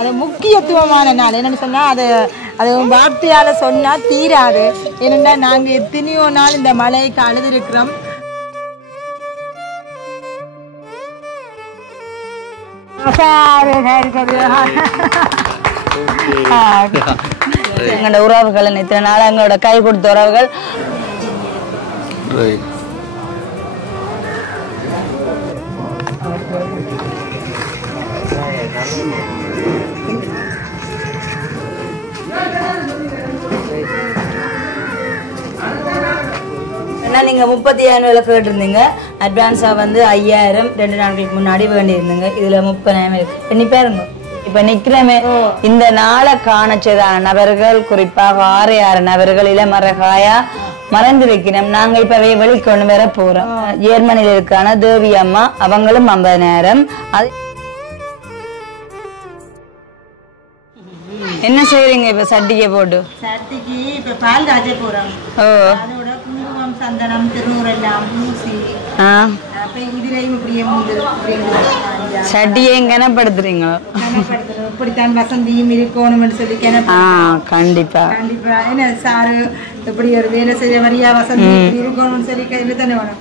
அது முக்கியத்துவமான நாள். என்னன்னு சொன்னா அது வார்த்தையால சொன்னா தீராது. ஏன்னா நாங்க எத்தனையோ நாள் இந்த மழைக்கு அழுதுருக்கிறோம். எங்களோட உறவுகள் இத்தனை நாள் எங்களோட கை கொடுத்த உறவுகள் நீங்க 35,000 கேட்டிருந்தீங்க. அட்வான்ஸா வந்து 5,000 2 நாட்களுக்கு முன்னாடி வேண்டி இருந்தீங்க. இதுல 30,000 எண்ணி பேருங்க. இப்ப நிக்கிறமே இந்த நாளை காணச்சதான நபர்கள் குறிப்பாக 6 நபர்கள் இளமரகாயா மறந்திருக்கிறோம். நாங்க இப்ப வெளிக்கொண்டு வர போறோம். ஜெர்மனியில இருக்கான தேவி அம்மா அவங்களும் 50,000. அது என்ன செய்றீங்க இப்ப சட்டிக்கு போட்டு? சட்டிக்கு இப்ப பால் காய்ச்ச போறோம். அதோட குங்குமம் சந்தனம் திருநூறெல்லாம் பூசி இதுலயும் இப்படியே சட்டியை கனப்படுத்துறீங்களோ? இப்படித்தான் வசந்தியும் இருக்கணும்னு சொல்லி கண்டிப்பா கண்டிப்பா. என்ன சாரு இப்படி ஒரு வேலை செய்ய வரியா வசந்தி இருக்கணும்னு சொல்லி கையில தானே வேணும்.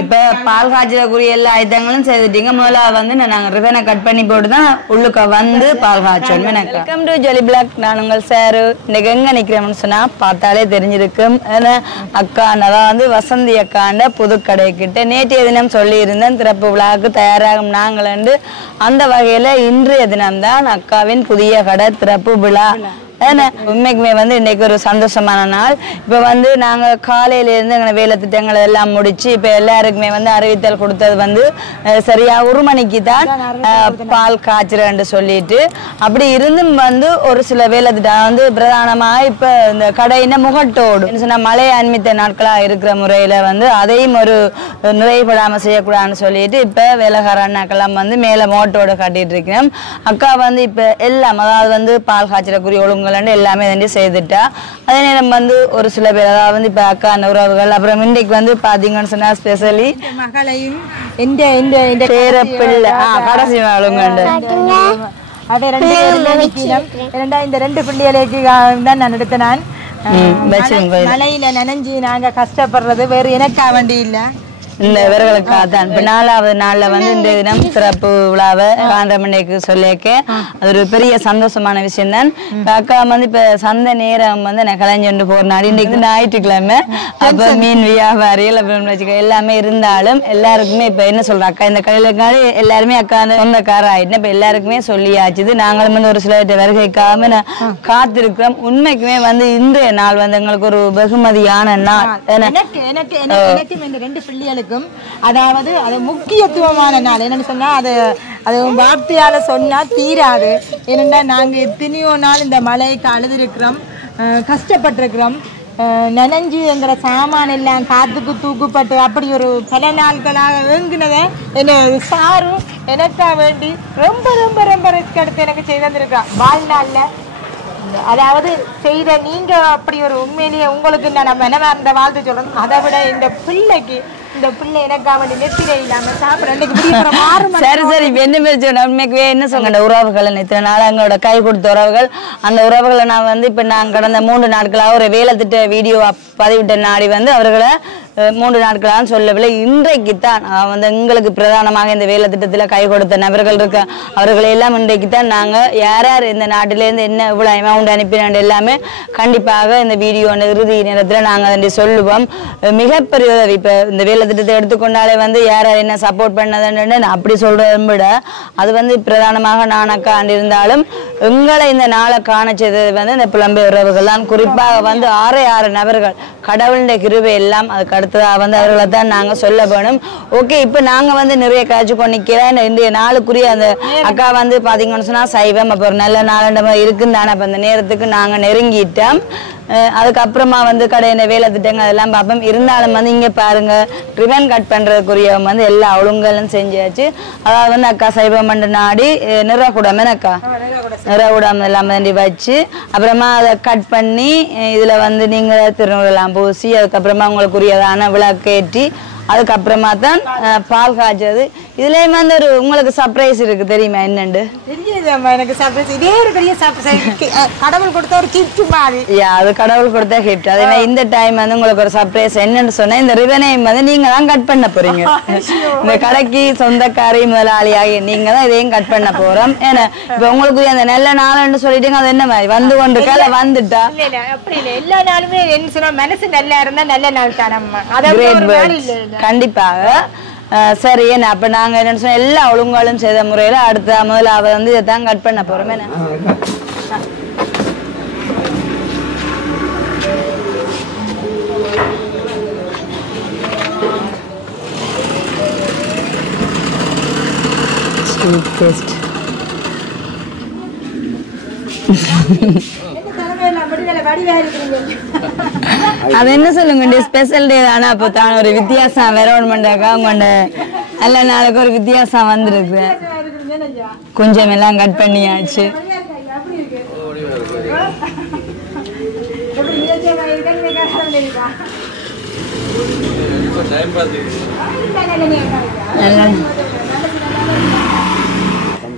இப்ப பால் காய்ச்சலுக்குரிய எல்லா ஐட்டங்களும் செய்துட்டீங்க. முதல்ல வந்து நாங்க ரிவனை கட் பண்ணி போட்டுதான் உள்ளுக்க வந்து பால் காய்ச்சோம். வெல்கம் டு ஜொலி பிளாக். நான் உங்கள் சாரு. இன்னைக்கு எங்க நிக்கிறோம்னு சொன்னா பார்த்தாலே தெரிஞ்சிருக்கும். அக்கா அதான் வந்து வசந்தி அக்காண்ட புதுக்கடை கிட்ட நேற்றைய தினம் சொல்லி இருந்தேன் திறப்பு விழாவுக்கு தயாராகும் நாங்கள். அந்த வகையில இன்றைய தினம் தான் அக்காவின் புதிய கடை திறப்பு விழா. உண்மைக்குமே வந்து இன்னைக்கு ஒரு சந்தோஷமான நாள். இப்ப வந்து நாங்க காலையில இருந்து எங்க வேலை திட்டங்களை எல்லாம் முடிச்சு இப்ப எல்லாருக்குமே வந்து அறிவித்தல் கொடுத்தது வந்து சரியா 1 மணிக்கு தான் பால் காய்ச்சறேன்னு சொல்லிட்டு அப்படி இருந்தும் வந்து ஒரு சில வேலை திட்டம் வந்து பிரதானமா இப்ப இந்த கடையின முகட்டோடு சொன்னா மழை அண்மித்த நாட்களா இருக்கிற முறையில வந்து அதையும் ஒரு நிறைவுபடாம செய்யக்கூடாதுன்னு சொல்லிட்டு இப்ப வேலைக்கார அண்ணாக்கெல்லாம் வந்து மேல மோட்டோட காட்டிட்டு இருக்கிறோம். அக்கா வந்து இப்ப எல்லாம் அதாவது வந்து பால் காய்ச்சறக்குரிய ஒழுங்கு எல்லாமே செய்துட்டா. அதே நேரம் வந்து ஒரு சில பேர் அதாவது வந்து இப்ப அக்கா உறவுகள் அப்புறம் இன்றைக்கு வந்து பாத்தீங்கன்னு சொன்னா ஸ்பெஷலி மகளையும் கடைசி இந்த 2 பிள்ளைகளுக்கு தான் நான் எடுத்த. நான் மழையில நனைஞ்சு நாங்க கஷ்டப்படுறது வேற எனக்கா வண்டி இல்ல இந்த இவர்களுக்காக தான். இப்ப 4வது நாள்ல வந்து இந்த தினம் சிறப்பு விழாவை காந்தமண்டைக்கு சொல்லிக்க அது ஒரு பெரிய சந்தோஷமான விஷயம் தான். அக்கா வந்து இப்ப சந்தை நேரம் வந்து நான் கலைஞ்சொண்டு போறனாடி இன்னைக்கு ஞாயிற்றுக்கிழமை அப்ப மீன் வியாபாரிகள் அப்படின்னு வச்சுக்க எல்லாமே இருந்தாலும் எல்லாருக்குமே இப்ப என்ன சொல்ற அக்கா இந்த கடையிலக்காரு எல்லாருமே அக்கா சொந்தக்கார ஆயிட்டு இப்ப எல்லாருக்குமே சொல்லியாச்சுது. நாங்களும் வந்து ஒரு சில வருகைக்காக காத்திருக்கிறோம். உண்மைக்குமே வந்து இன்றைய நாள் வந்து எங்களுக்கு ஒரு வெகுமதியான நாள். எனக்கு 2 பிள்ளைகளுக்கு அதாவது அது முக்கியத்துவமான நாள். என்னன்னு சொன்னா அது வார்த்தையால சொன்னா தீராது. ஏன்னா நாங்க எத்தனையோ நாள் இந்த மழைக்கு அழுதுருக்கிறோம், கஷ்டப்பட்டிருக்கிறோம். நனைஞ்சு எங்கிற சாமான் எல்லாம் காத்துக்கு தூக்குப்பட்டு அப்படி ஒரு பல நாட்களாக ஏங்குனதை என்ன சாரும் எனக்கா வேண்டி ரொம்ப ரொம்ப ரொம்ப ரிஸ்க் எடுத்து எனக்கு செய்து தந்திருக்கான் வாழ்நாள்ல. அதாவது செய்த நீங்க அப்படி ஒரு உண்மையிலேயே உங்களுக்கு நான் மனவா இருந்த வாழ்த்து சொல்றோம். அதை விட இந்த பிள்ளைக்கு இந்த பிள்ளை எனக்காக நெத்திரை இல்லாம சாப்பிட சரி சரி என்ன சொல்ல உறவுகள் இத்தனை நாள் எங்களோட கை கொடுத்த உறவுகள் அந்த உறவுகளை நான் வந்து இப்ப நான் கடந்த 3 நாட்களாக ஒரு வேலை திட்ட வீடியோ பதிவிட்ட நாடி வந்து அவர்களை 3 நாட்களாக சொல்லவில்லை. இன்றைக்கு தான் வந்து எங்களுக்கு பிரதானமாக இந்த வேலை திட்டத்துல கை கொடுத்த நபர்கள் இருக்க அவர்களை எல்லாம் இன்றைக்கு தான் நாங்க யார் யார் இந்த நாட்டிலேருந்து என்ன இவ்வளவு அமௌண்ட் அனுப்பினாண்டு எல்லாமே கண்டிப்பாக இந்த வீடியோ இறுதி நேரத்துல நாங்க அதை சொல்லுவோம். மிகப்பெரிய உதவி. இப்ப இந்த வேலை திட்டத்தை எடுத்துக்கொண்டாலே வந்து யார் யார் என்ன சப்போர்ட் பண்ணதுன்னு அப்படி சொல்றதை விட அது வந்து பிரதானமாக நான் அக்கா இருந்தாலும் எங்களை இந்த நாளை காண செய்தது வந்து இந்த புலம்பெயர் உறவுகள் தான். குறிப்பாக வந்து 6 நபர்கள் கடவுளுடைய கிருபை எல்லாம் அதுக்கு அடுத்ததாக வந்து அவர்களை தான் நாங்க சொல்ல வேணும். ஓகே இப்ப நாங்க வந்து நிறைய காய்ச்சி கொண்டிருக்கிறேன். இன்றைய நாளுக்குரிய அந்த அக்கா வந்து பாத்தீங்கன்னு சொன்னா சைவம் அப்ப ஒரு நல்ல நாளண்டமா இருக்குன்னு தானே அப்ப அந்த நேரத்துக்கு நாங்க நெருங்கிட்டோம். அதுக்கப்புறமா வந்து கடையின வேலை திட்டங்கள் அதெல்லாம் பார்ப்போம். இருந்தாலும் வந்து இங்கே பாருங்க ரிபன் கட் பண்ணுறதுக்குரிய வந்து எல்லா ஒழுங்கலும் செஞ்சாச்சு. அதாவது வந்து அக்கா சைவமண்டு நாடி நிறக்கூடாம அக்கா நிறக்கூடாம எல்லாம் வேண்டி வச்சு அப்புறமா அதை கட் பண்ணி இதில் வந்து நீங்கள் திருநூறெல்லாம் பூசி அதுக்கப்புறமா உங்களுக்குரியதான விளக்கேற்றி அதுக்கப்புறமா தான் பால் காய்ச்சது. இதுலயும் வந்து ஒரு உங்களுக்கு சர்ப்ரைஸ் இருக்கு தெரியுமா என்னண்டு? தெரியுதம்மா எனக்கு சர்ப்ரைஸ். இதே ஒரு பெரிய சர்ப்ரைஸ் கடவுள் கொடுத்த ஒரு கிஃப்ட் மாதிரி. அது கடவுள் கொடுத்த கிஃப்ட். அதே மாதிரி இந்த டைம் வந்து உங்களுக்கு ஒரு சர்ப்ரைஸ் என்னன்னு சொன்னா இந்த ரிபனையும் வந்து நீங்க தான் கட் பண்ண போறீங்க. இந்த கடைக்கு சொந்தக்காரி முதலாளியாகி நீங்க தான் இதையும் கட் பண்ண போறோம். ஏன்னா இப்ப உங்களுக்கு அந்த நல்ல நாள்னு சொல்லிட்டீங்க அது என்ன மாதிரி வந்து கொண்டு கால வந்துட்டா அப்படி இல்லை எல்லா நாளுமே என்ன சொன்னா மனசு நல்லா இருந்தா நல்ல நாள் தானம்மா. கண்டிப்பாக. சரி என்ன அப்ப நாங்க என்ன சொன்ன எல்லா ஒழுங்காலும் செய்த முறையில அடுத்த முதலாவது வந்து இதைத்தான் கட் பண்ண போறோம். என்ன அது என்ன சொல்லுங்க ஸ்பெஷல் டே தானே அப்போ தான் ஒரு வித்தியாசம் வேற ஒன்று பண்ணாக்கா உங்களோட எல்லா நாளுக்கு ஒரு வித்தியாசம் வந்துருக்கு. கொஞ்சம் எல்லாம் கட் பண்ணியாச்சு.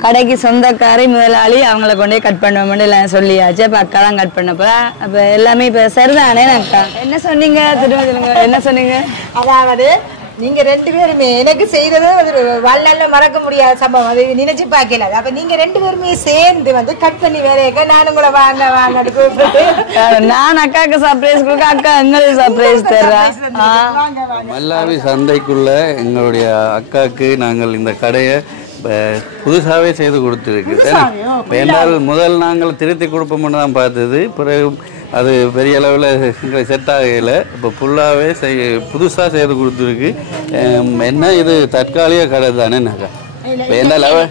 கடைக்கு சொந்தக்காரி முதலாளி அவங்கள கொண்டே கட் பண்ணுவோம்னு எல்லாம் சொல்லியாச்சு. அப்ப அக்கா தான் கட் பண்ண போறா. அப்ப எல்லாமே இப்ப சரிதானே அக்கா? என்ன சொன்னீங்க திரும்ப சொல்லுங்க. என்ன சொன்னீங்க? அதாவது நீங்க ரெண்டு பேருமே எனக்கு செய்தது வாழ்நாள்ல மறக்க முடியாத சம்பவம். அது நினைச்சு பார்க்கல. அப்ப நீங்க ரெண்டு பேருமே சேர்ந்து வந்து கட் பண்ணி வேற நானும் கூட வாங்க வாங்க கூப்பிட்டு நான் அக்காவுக்கு சர்ப்ரைஸ் கொடுக்க அக்கா எங்களுக்கு சர்ப்ரைஸ் தர்றேன். மல்லாவி சந்தைக்குள்ள எங்களுடைய அக்காவுக்கு நாங்கள் இந்த கடையை புதுசாகவே செய்து கொடுத்துருக்கு. என்றால் முதல் நாங்கள் திருத்தி கொடுப்போம்னு தான் பார்த்தது. பிறகு அது பெரிய அளவில் எங்களை செட் ஆகலை. இப்போ ஃபுல்லாகவே புதுசாக செய்து கொடுத்துருக்கு. என்ன இது தற்காலிக கடை தானே நாக்கா? இப்போ என்ன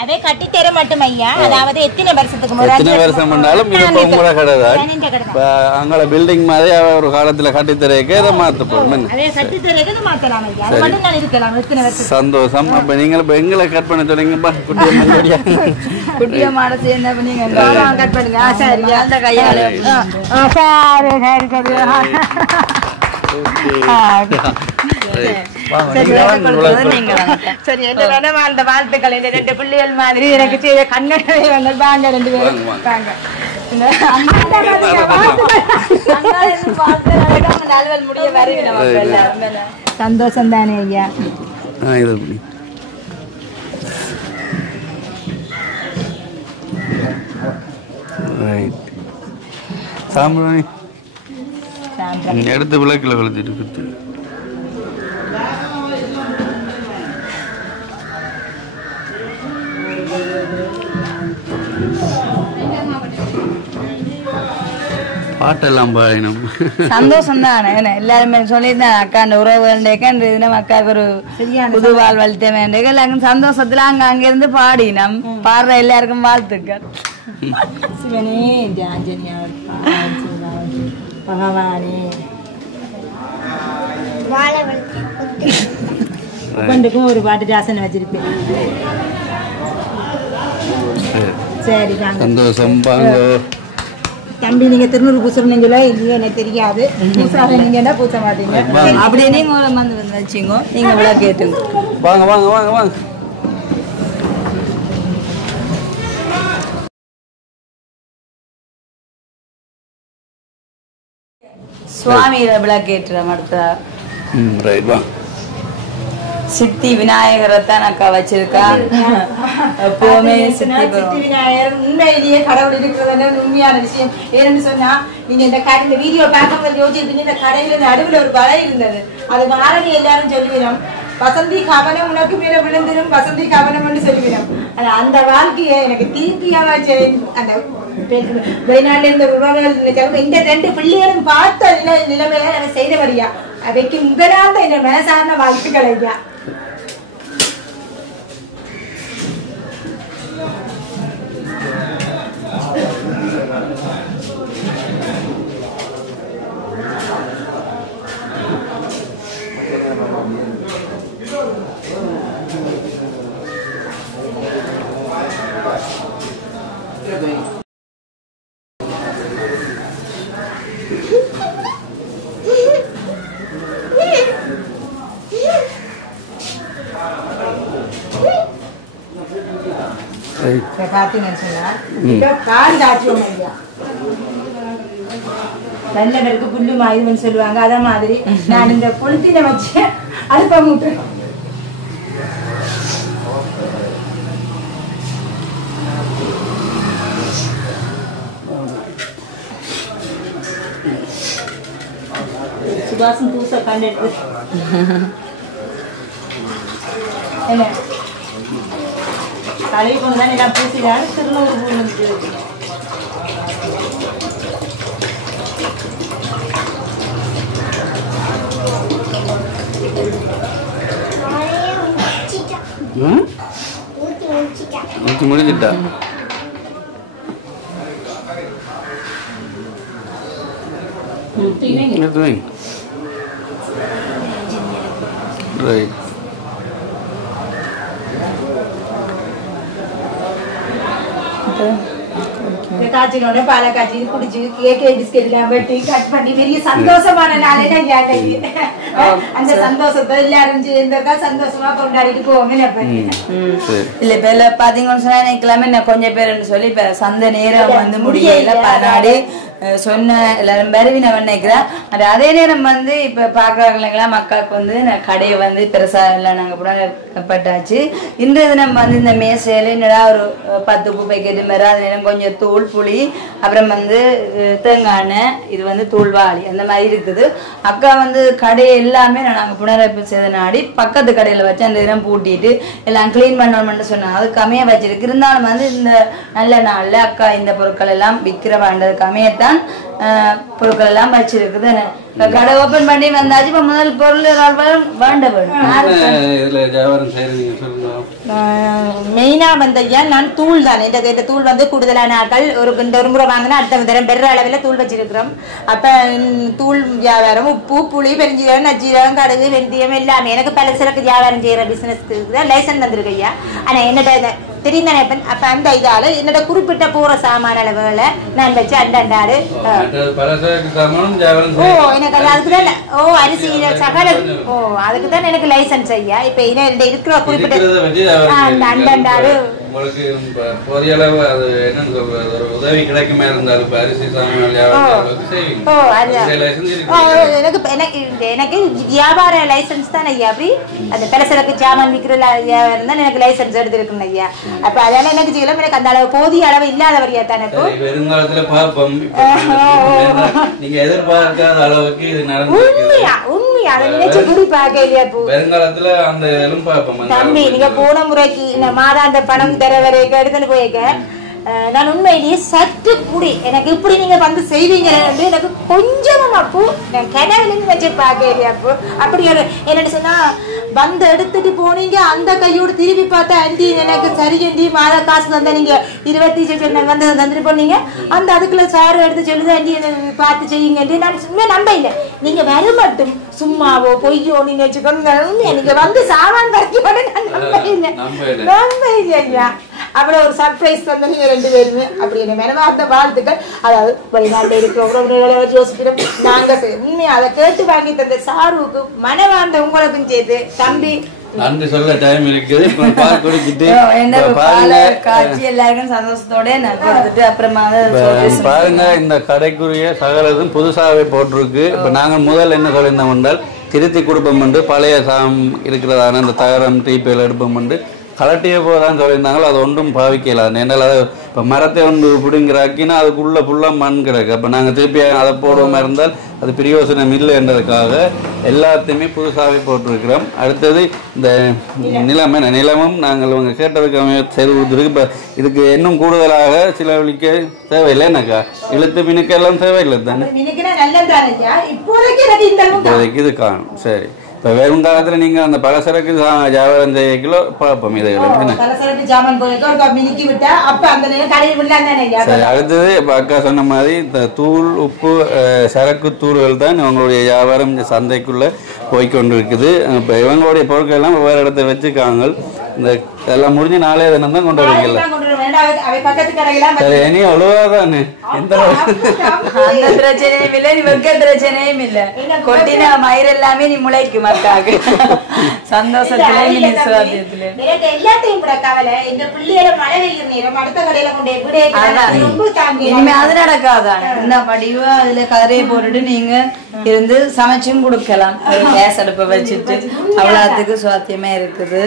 அதே கட்டி தர மட்டும் ஐயா. அதாவது எத்தனை வருஷம் பண்ணாலும் இது இப்போ உங்களோட கடை தான். இப்போ அங்கே பில்டிங் மாதிரி ஒரு காலத்தில் கட்டித்தரைக்கு இதை மாற்றப்படும். சந்தோஷம். அப்போ நீங்கள் இப்போ எங்களை கட் பண்ண சொன்னீங்கப்பா குட்டிய மாட சேர்ந்த கட் பண்ணுங்க. அந்த கையால சரி என்ன வாழ்ந்த வாழ்த்துக்கள். இந்த ரெண்டு பிள்ளைகள் மாதிரி எனக்கு செய்த கண்ணனை வாங்க ரெண்டு பேரும் வாங்க. சந்தோஷம் தானே ஐயா? சாம்பிராணி எடுத்து விளக்கில் வளர்த்துட்டு இருக்குது. பாட்டெல்லாம் பாடினோம். சந்தோஷம் தான். எல்லாருமே சொல்லியிருந்தேன் அக்காண்ட உறவு வேண்டேக்க அக்காவுக்கு ஒரு புது வாழ் வளர்த்த வேண்டேக்க எல்லாருக்கும் சந்தோஷத்துல அங்க இருந்து பாடினோம். பாடுற எல்லாருக்கும் வாழ்த்துக்கள். சிவனே ஜாஞ்சனியா பகவானே ஒவ்வொன்றுக்கும் ஒரு பாட்டு ஜாசனை வச்சிருப்பேன். சரி சந்தோஷம். தம்பி நீங்க திருநூறு பூசுறீங்களா இல்லையா எனக்கு தெரியாது. பூசாத நீங்க பூச மாட்டீங்க. அப்படியே நீங்க வந்து வச்சுங்க. நீங்க விழா கேட்டுங்க. வாங்க வாங்க வாங்க வாங்க. சுவாமியில விழா கேட்டுறோம். அடுத்த ரைட் வா. சித்தி விநாயகரை தான் அக்கா வச்சிருக்கா. எப்பவுமே சித்தி விநாயகர் உண்மையிலேயே கடவுள் இருக்கிறது உண்மையான விஷயம். ஏன்னு சொன்னா நீங்க இந்த வீடியோ பார்க்கும்போது யோசிச்சிருப்பீங்க. இந்த கடையில நடுவில் ஒரு வலை இருந்தது. அது மாறவி எல்லாரும் சொல்லுவினோம். வசந்தி கவனம் உனக்கு மேல விழுந்திரும் வசந்தி கவனம்னு சொல்லுவினோம். அந்த வாழ்க்கையை எனக்கு தீர்த்தியாக அந்த வெளிநாட்டுல இருந்த உறவுகள் இந்த ரெண்டு பிள்ளைகளும் பார்த்த நிலைமையில எனக்கு செய்தபடியா அதைக்கு முதலாந்த இந்த மனசார்ந்த வாழ்த்துக்கள் ஐயா. இப்போ பார்த்தீங்கன்னு சொன்னா இப்போ பால் காய்ச்சுவோம் ஐயா. நல்லவருக்கு புல்லு மாயுதுன்னு சொல்லுவாங்க. அதே மாதிரி நான் இந்த பொழுத்தின வச்சு அடுப்பை மூட்டுறேன். சுபாசம் பூசை கண்டுட்டு என்ன கழுவி கொண்டு தான் எல்லாம் பூசிடாரு திருநூறு பூ. முடிஞ்சிட்டா ரைட். காய்ச்சினோட பாலை காய்ச்சி குடிச்சு கேக் பிஸ்கெட் எல்லாம் வெட்டி கட் பண்ணி பெரிய சந்தோஷமான நாளே அந்த சந்தோஷத்தை எல்லாரும் சேர்ந்தா சந்தோஷமா கொண்டாடிட்டு போவோங்க. இல்ல இப்ப இல்ல பாத்தீங்கன்னு சொன்னா இன்னைக்கு கொஞ்சம் பேருன்னு சொல்லி இப்ப சந்தை நேரம் வந்து முடியல பனாடி சொன்ன எல்லாரும் பெருவின நினைக்கிறேன். அதே நேரம் வந்து இப்ப பாக்குறாங்களா மக்களுக்கு வந்து கடையை வந்து பெருசா எல்லாம் நாங்க புனரப்பட்டாச்சு. இன்றைய தினம் வந்து இந்த மேசையில என்னடா ஒரு 10 உப்பு பேக்கெட் மாதிரி அது நேரம் கொஞ்சம் தூள் புளி அப்புறம் வந்து தேங்காய் எண்ணெய் இது வந்து தூள்வாளி அந்த மாதிரி இருக்குது. அக்கா வந்து கடையை எல்லாமே நாங்க புனரமைப்பு செய்த நாடி பக்கத்து கடையில வச்சு அந்த தினம் பூட்டிட்டு எல்லாம் கிளீன் பண்ணணும்னு சொன்னாங்க. அது கம்மியா வச்சிருக்கு. இருந்தாலும் வந்து இந்த நல்ல நாள்ல அக்கா இந்த பொருட்கள் எல்லாம் விற்கிற வேண்டது கம்மியத்தான் பொருட்கள் எல்லாம் வச்சிருக்குது. கடை ஓபன் பண்ணி வந்தாச்சு. இப்ப முதல் பொருள் மெயினா வந்தையா நான் தூள் தான். இந்த தூள் வந்து கூடுதலான ஆட்கள் ஒரு முறை வாங்கினா அடுத்த தரம் பெற அளவில் தூள் வச்சிருக்கிறோம். அப்ப தூள் வியாபாரம் உப்பு புளி பெருஞ்சீரகம் நச்சீரகம் கடுகு வெந்தயம் எல்லாமே எனக்கு பல சிறப்பு வியாபாரம் செய்யற பிசினஸ்க்கு லைசன்ஸ் வந்திருக்கு ஐயா. ஆனா என்னோட தெரியும் தானே. அப்ப அந்த இதால என்னோட குறிப்பிட்ட போற சாமான அளவுகளை நான் வச்சு அண்டாடு அதுக்குதான் அரிசி சகல அதுக்குதான் எனக்கு லைசன்ஸ் ஐயா. இப்ப இருக்கிற குறிப்பிட்ட அந்த அண்டாடு போதிய அளவு அது என்னன்னு சொல்றது ஒரு உதவி கிடைக்குமா இருந்தாலும் அரிசி எனக்கு வியாபார லைசன்ஸ் தான் ஐயா. அப்படி அந்த பலசரக்கு சாமான் விற்கிற வியாபாரம் தான் எனக்கு லைசன்ஸ் எடுத்திருக்குங்க ஐயா. அப்ப அதனால எனக்கு செய்யலாம். எனக்கு அந்த அளவு போதிய அளவு இல்லாதவரையா தானே வருங்காலத்துல பார்ப்போம். நீங்க எதிர்பார்க்காத அளவுக்கு இது உண்மையா உண்மையா அதை நினைச்சு கூடி பார்க்க இல்லையா வருங்காலத்துல அந்த பார்ப்போம். தம்பி நீங்க போன முறைக்கு மாதாந்த பணம் தர வரைக்கும் எடுத்துன்னு போயிருக்க நான் உண்மையிலேயே சற்று கூடி எனக்கு இப்படி நீங்க வந்து செய்வீங்க எனக்கு கொஞ்சம் அப்போ நான் கிணவுலன்னு வச்சு பார்க்க அப்போ அப்படி ஒரு என்னன்னு சொன்னா வந்து எடுத்துட்டு போனீங்க. அந்த கையோடு திருப்பி பார்த்தா ஆண்டி எனக்கு சரி ஆண்டி மாத காசு தந்தா நீங்க 25 வந்து தந்துட்டு போனீங்க. அந்த அதுக்குள்ள சாரு எடுத்து சொல்லுது ஆண்டி பார்த்து செய்யுங்க. நான் சும்மா நம்ப இல்லை. நீங்க வர மட்டும் சும்மாவோ பொய்யோ நீங்க வச்சுக்கோங்க. நீங்க வந்து சாமான் வரைக்கும் நம்ப இல்லை ஐயா. அப்படி ஒரு சர்ப்ரைஸ் தந்த நீங்க 2 பேருமே அப்படி என்ன மேல அந்த வாழ்த்துக்கள். அதாவது வெளிநாட்டில் இருக்கிற யோசிக்கிறோம் நாங்க உண்மையா அதை கேட்டு வாங்கி தந்த சாருவுக்கு மனவார்ந்த உங்களுக்கும் சேர்த்து தம்பி நன்றி சொல்ல டைம் இருக்குது. பாருங்க இந்த கடைக்குரிய சகலதும் புதுசாகவே போட்டிருக்கு. இப்ப நாங்க முதல் என்ன சொல்லியிருந்தோம் என்றால் திருத்தி கொடுப்போம் என்று பழைய சாம் இருக்கிறதான அந்த தகரம் டீப்பையில் எடுப்போம் என்று கலட்டிய போதான் சொல்லியிருந்தாங்களோ அது ஒன்றும் பாவிக்கலாம். ஏன்னால் அதை இப்போ மரத்தை ஒன்று பிடுங்கிறாக்கினா அதுக்குள்ளே ஃபுல்லாக மண் கிடக்கு. அப்போ நாங்கள் திருப்பி அதை போடுவோமா இருந்தால் அது பிரயோசனம் இல்லை என்றதுக்காக எல்லாத்தையுமே புதுசாகவே போட்டிருக்கிறோம். அடுத்தது இந்த நிலமும் நாங்கள் அவங்க கேட்டதுக்கு செய்து கொடுத்துருக்கு. இப்போ இதுக்கு இன்னும் கூடுதலாக சில வழிக்க தேவையில்லை. எனக்கா இழுத்து மினுக்கெல்லாம் தேவையில்லை தானே இப்போதைக்கு இது காணும். சரி இப்போ வெறும் காலத்தில் நீங்கள் அந்த பலசரக்கு வியாபாரம் செய்ய கிலோ பார்ப்போம். இதை சரி அடுத்தது இப்போ அக்கா சொன்ன மாதிரி இந்த தூள் உப்பு சரக்கு தூள்கள் தான் இவங்களுடைய வியாபாரம் இந்த சந்தைக்குள்ளே போய்கொண்டு இருக்குது. இப்போ இவங்களுடைய பொருட்கள் எல்லாம் வேறு இடத்த வச்சுக்காங்க. இந்த எல்லாம் முடிஞ்சு 4 தினம் தான் கொண்டு வரீங்கல்ல அவை பக்கத்து கடையெல்லாம் சரி இனி அவ்வளவுதானே எந்த அந்த பிரச்சனையும் இல்ல நீ வெக்க பிரச்சனையும் இல்ல கொட்டின மயிர் எல்லாமே நீ முளைக்கும் அக்காக்கு சந்தோஷத்துல நிசுவாத்தியத்துல எல்லாத்தையும் கூட கவலை இந்த பிள்ளையோட மழை வெயில் நேரம் அடுத்த கடையில கொண்டு இனிமே அது நடக்காதான் இந்த படிவா அதுல கதரையை போட்டுட்டு நீங்க இருந்து சமைச்சும் கொடுக்கலாம் கேஸ் அடுப்பை வச்சுட்டு அவ்வளவுக்கு சுவாத்தியமே இருக்குது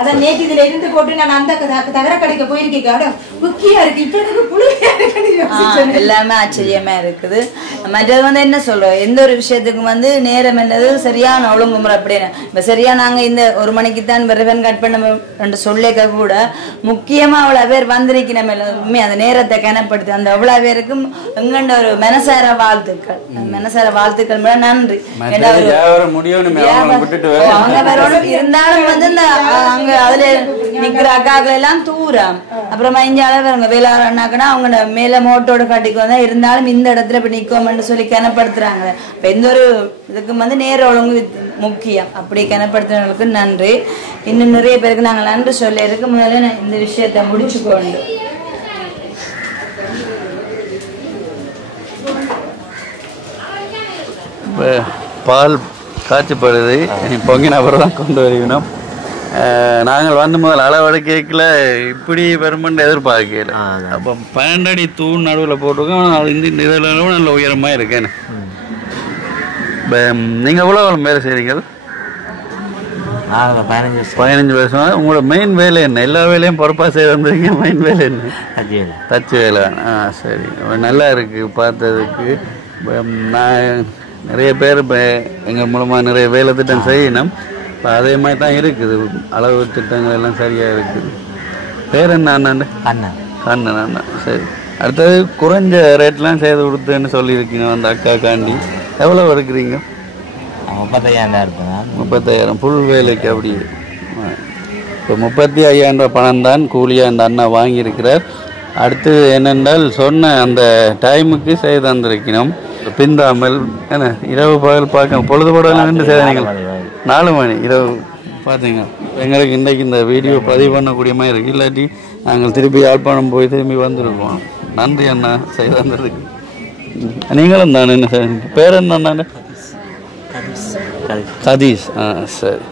அதான் நேற்று இதுல இருந்து போட்டு நான் அந்த தகர கடைக்கு போயிருக்கேன் முக்கியா இருக்கு இப்ப எனக்கு புளியா இருக்கு எல்லாமே ஆச்சரியமா இருக்குது மற்றது வந்து என்ன சொல்றோம் எந்த ஒரு விஷயத்துக்கும் நேரம் என்னது சரியான ஒழுங்குமுறை அப்படின்னு இப்ப சரியா நாங்க இந்த 1 மணிக்கு தான் ரிவன் கட் பண்ண சொல்லிக்க கூட முக்கியமா அவ்வளவு பேர் வந்திருக்கணும் அந்த நேரத்தை கனப்படுத்தி அந்த அவ்வளவு பேருக்கும் எங்கண்ட ஒரு மனசார வாழ்த்துக்கள் நன்றி அவங்க வரணும் இருந்தாலும் இந்த அங்க அதுல நிக்கிற அக்காக்கள் எல்லாம் தூரம் அப்புறமா இங்க அளவுங்க வேளாண்னாக்கன்னா அவங்க மேல மோட்டோட காட்டிக்கு வந்தா இருந்தாலும் இந்த இடத்துல இப்ப நிக்கோம்னு சொல்லி கனப்படுத்துறாங்க இப்ப எந்த ஒரு இதுக்கு நேர ஒழுங்கு முக்கியம் அப்படி கனப்படுத்துறவங்களுக்கு நன்றி இன்னும் நிறைய பேருக்கு நாங்க நன்றி சொல்ல இருக்கு முதல்ல நான் இந்த விஷயத்த முடிச்சுக்கொண்டு பால் காய்ச்சப்படுது பொங்கின அப்புறம் தான் கொண்டு வருவினோம் நாங்கள் வந்து முதல் அளவடை கேட்கல இப்படி வருமென்று எதிர்பார்க்கல அப்போ 12 அடி தூண் நடுவில் போட்டிருக்கோம் இந்த இதில் நல்ல உயரமாக இருக்கேன்னு நீங்கள் எவ்வளோ வேலை செய்கிறீங்க 15 வருஷம் உங்களோட மெயின் வேலை என்ன எல்லா வேலையும் பொறுப்பாக செய்ய வந்துருக்கீங்க மெயின் வேலை என்ன தச்சு வேலை சரி நல்லா இருக்குது பார்த்ததுக்கு நான் நிறைய பேர் இப்போ எங்கள் மூலமாக நிறைய வேலை திட்டம் செய்யணும் இப்போ அதே மாதிரி தான் இருக்குது அளவு திட்டங்கள் எல்லாம் சரியாக இருக்குது பேர் என்ன அண்ணாண்டு அண்ணன் சரி அடுத்தது குறைஞ்ச ரேட்லாம் செய்து கொடுத்துன்னு சொல்லியிருக்கீங்க அந்த அக்காக்காண்டி எவ்வளோ இருக்கிறீங்க 35,000 புல் வேலைக்கு அப்படி இப்போ 35,000 பணம் தான் கூலியாக அந்த அண்ணா வாங்கியிருக்கிறார் அடுத்து என்னென்றால் சொன்ன அந்த டைமுக்கு செய்து தந்திருக்கணும் பிந்தாமல் என்ன இரவு பகல் பார்க்க பொழுதுபோடலாம் நின்று செய்தீங்க 4 மணி இரவு பார்த்தீங்க எங்களுக்கு இன்றைக்கு இந்த வீடியோ பதிவு பண்ணக்கூடிய மாதிரி இருக்குது இல்லாட்டி நாங்கள் திருப்பி யாழ்ப்பாணம் போய் திரும்பி வந்துருக்கோம் நன்றி அண்ணா செய்து தந்ததுக்கு நீங்களும் தானே என்ன செய்ய பேர் என்ன அண்ணா சதீஷ் சரி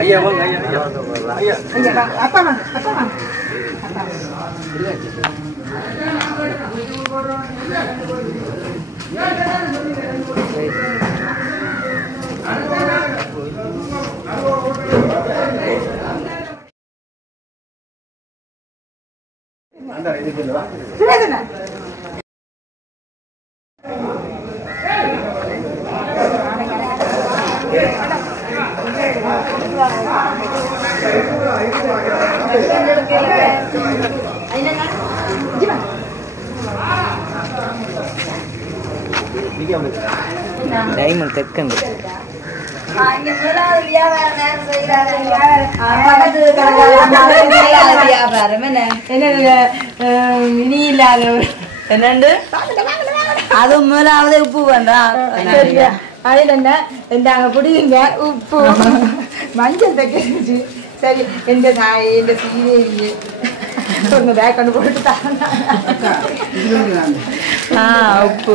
ஐயா வாங்க ஐயா அப்பா வாங்க டைமண்ட் தெக்கன் என்னண்டு அது முதலாவது உப்பு வேண்டாம் அதில் என்ன ரெண்டாங்க பிடிங்க உப்பு மஞ்சள் தைக்க சரி எந்த தாய் எந்த சீரேரியே கொண்டு போட்டு உப்பு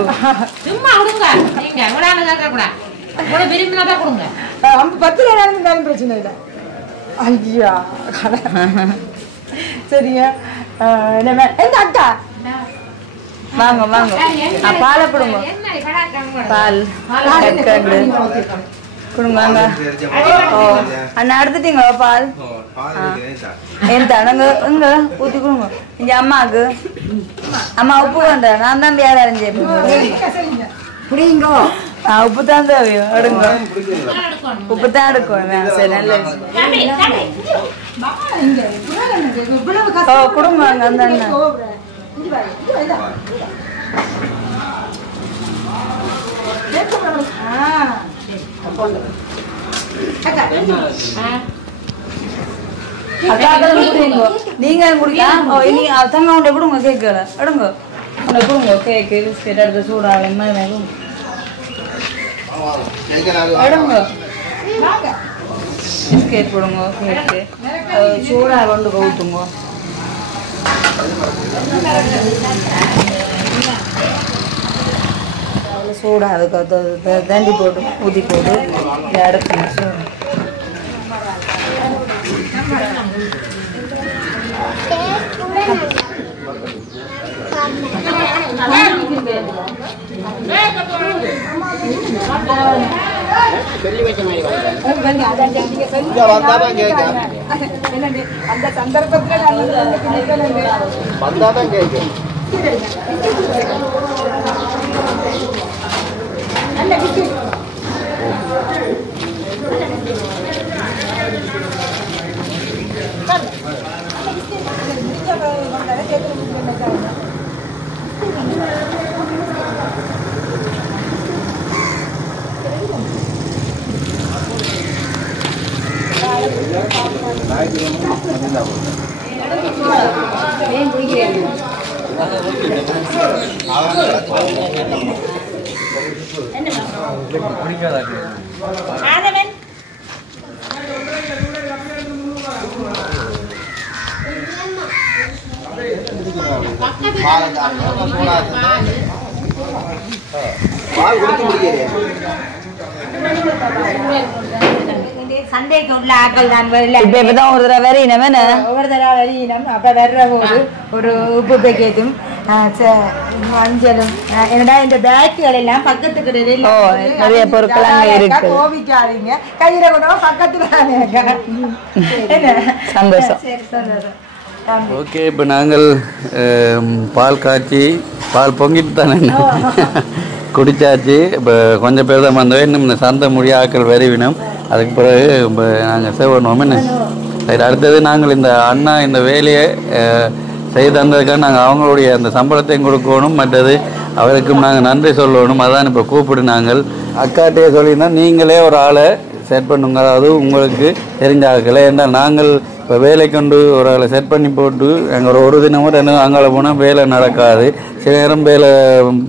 சும்மா கொடுங்க நீங்க கேட்கக்கூடாது விரும்பினாதான் கொடுங்க 10 ரூபா இருந்தாலும் பிரச்சனை இல்லை ஐயா சரியா எந்த அக்கா வாங்க வாங்க பாலை கொடுங்க பால் கொடுங்க அண்ணா எடுத்துட்டீங்களா பால் ஏன் தனங்க எங்க ஊத்தி கொடுங்க இங்க அம்மாவுக்கு அம்மா உப்பு வேண்ட நான் தான் வேற அறிஞ்சு புரியுங்கோ உப்பு தான் தேவையோ எடுங்க உப்பு தான் எடுக்கணும் சரி நல்ல கொடுங்க அந்த நீங்க குடிக்கலாம் தங்க உண்டை கொடுங்க கேக்கு எடுங்க உண்டை கொடுங்க கேக்கு பிஸ்கெட் எடுத்து சூடாக எடுங்க பிஸ்கெட் போடுங்க கேக்கு சூடாக கொண்டு ஊற்றுங்க சூடாக அதுக்கு தண்டி போட்டு ஊற்றி போட்டு எடுக்கணும் சூடு அந்த சந்தர்ப்பத்தில் சண்டைக்கு உள்ள ஆக்கள் தான் வரல ஒரு தடவை வரையினம் அப்ப வர்ற போது ஒரு உப்பு பேக்கெட்டும் மஞ்சளும் என்னடா இந்த பேக்குகள் எல்லாம் பக்கத்துக்கு நிறைய பொருட்கள் கோவிக்காதீங்க கையில கூட பக்கத்துல சந்தோஷம் ஓகே இப்போ நாங்கள் பால் காய்ச்சி பால் பொங்கிட்டு தானே குடிச்சாச்சு இப்போ கொஞ்சம் பேர் தான் வந்தவே இன்னும் இந்த சந்தை மொழி ஆக்கள் வருவினோம் அதுக்கு பிறகு இப்போ நாங்கள் சேவணும் என்ன சரி அடுத்தது நாங்கள் இந்த அண்ணா இந்த வேலையை செய்து தந்ததுக்காக நாங்கள் அவங்களுடைய அந்த சம்பளத்தையும் கொடுக்கணும் மற்றது அவருக்கும் நாங்கள் நன்றி சொல்லணும் அதான் இப்போ கூப்பிடு நாங்கள் அக்காட்டையே சொல்லியிருந்தோம் நீங்களே ஒரு ஆளை செட் பண்ணுங்க அதாவது உங்களுக்கு தெரிஞ்ச ஆட்களை ஏன்னால் நாங்கள் இப்போ வேலை கொண்டு ஒரு ஆளை செட் பண்ணி போட்டு எங்கள் ஒரு தினமோ ரெண்டு அங்கால போனால் வேலை நடக்காது சில நேரம் வேலை